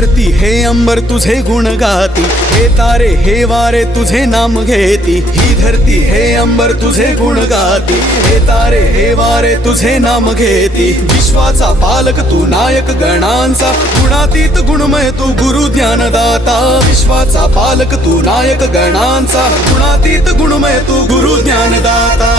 धरती हे अंबर तुझे गुण गाती, हे तारे हे वारे तुझे नाम घेती। ही धरती हे अंबर तुझे गुण गाती, हे तारे हे वारे तुझे नाम घेती। विश्वाचा पालक तू नायक गणांचा, गुणातीत गुणमय तू गुरु ज्ञानदाता। विश्वाचा पालक तू नायक गणांचा, गुणातीत गुणमय तू गुरु ज्ञानदाता।